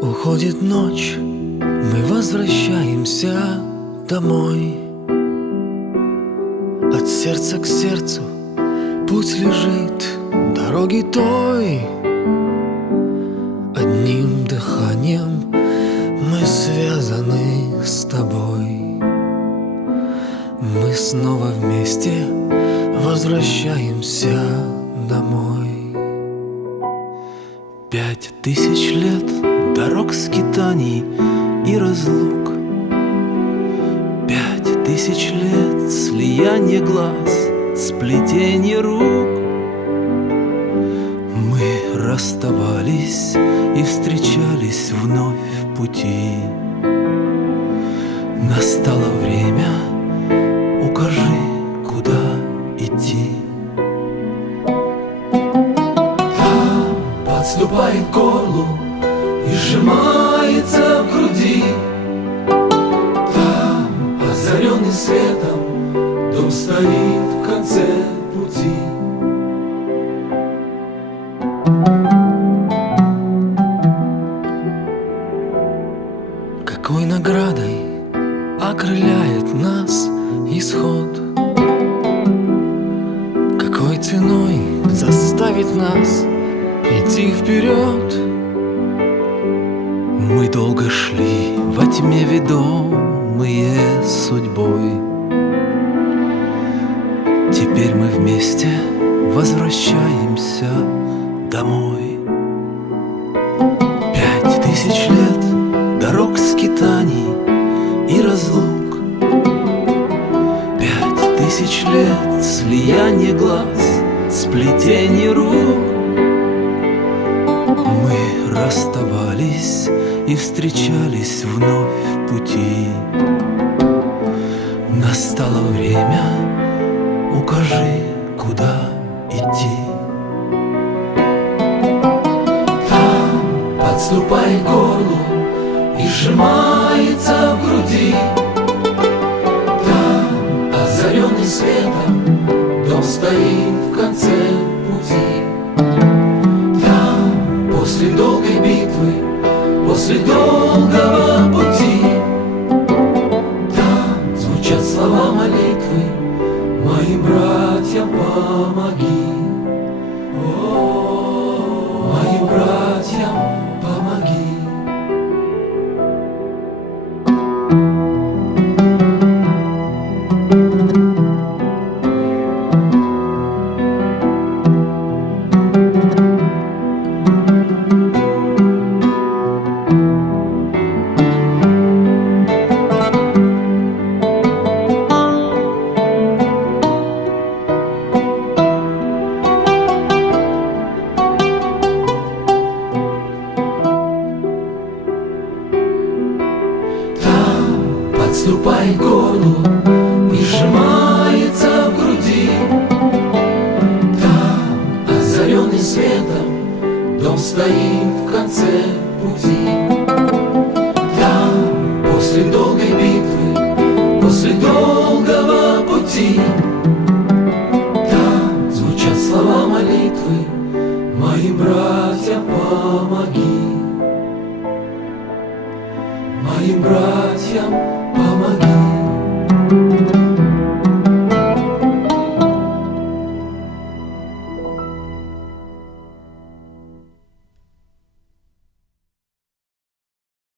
Уходит ночь, мы возвращаемся домой. От сердца к сердцу путь лежит дороги той. Одним дыханием мы связаны с тобой. Мы снова вместе возвращаемся домой. 5000 лет дорог, скитаний и разлук, 5000 лет слияния глаз, сплетения рук. Мы расставались и встречались вновь в пути. Настало время, укажи, куда идти. Там подступает к горлу и сжимается в груди. Там, озаренный светом, дом стоит в конце пути. Какой наградой окрыляет нас исход? Какой ценой заставит нас идти вперед? Мы долго шли во тьме, ведомые судьбой. Теперь мы вместе возвращаемся домой. 5000 лет дорог, скитаний и разлук, 5000 лет слияния глаз, сплетения рук. Мы расставались и встречались вновь в пути. Настало время, укажи, куда идти. Там подступает к горлу и сжимается в груди. Там, озаренный светом, дом стоит в конце пути. Там, после долгой битвы, после долгого пути, там звучат слова молитвы: моим братьям помоги, моим братьям помоги. Подступает к горлу и сжимается в груди. Там, озаренный светом, дом стоит в конце пути. Там, после долгой битвы, после долгого пути, там звучат слова молитвы: моим братьям помоги, моим братьям